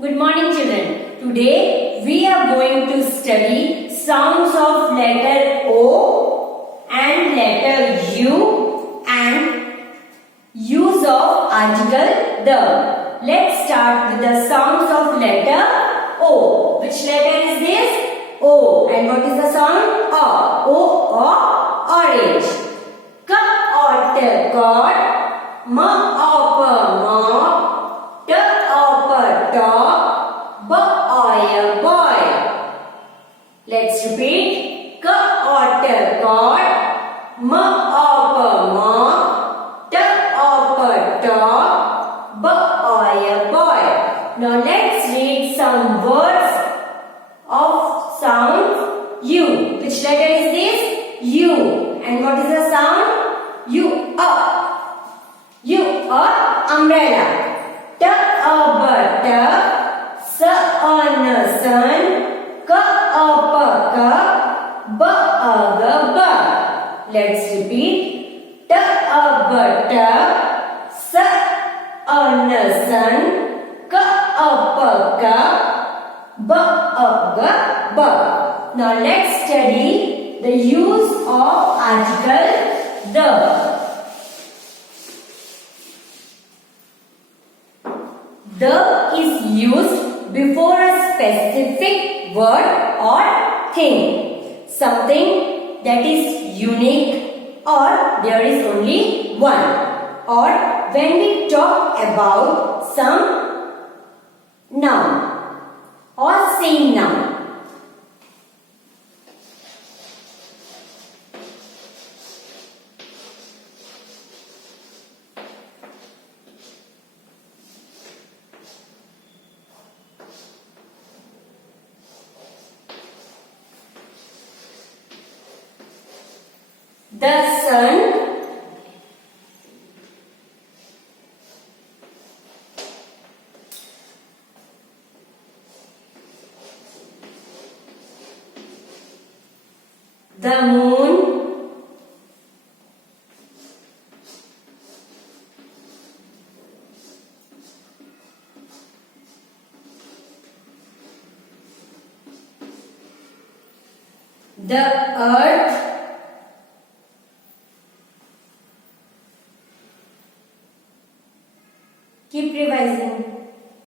Good morning children. Today we are going to study sounds of letter O and letter U and use of article the. Let's start with the sounds of letter O. Which letter is this? O. And what is the sound? O. O or orange. K or cord. M or mop. T or top. B or boy. Let's repeat. K or cord. M or mop. T or top. B or boy. Now let's read some words of sound U. Which letter is this? U. And what is the sound? U. U. Umbrella. T buttock. S sun. K cup. B bug. Let's repeat. T buttock. S sun. K cup. B bug. Now let's study the use of article the. The is used before a specific word or thing. Something that is unique or there is only one. Or when we talk about some noun or same noun. The sun, the moon, the earth, keep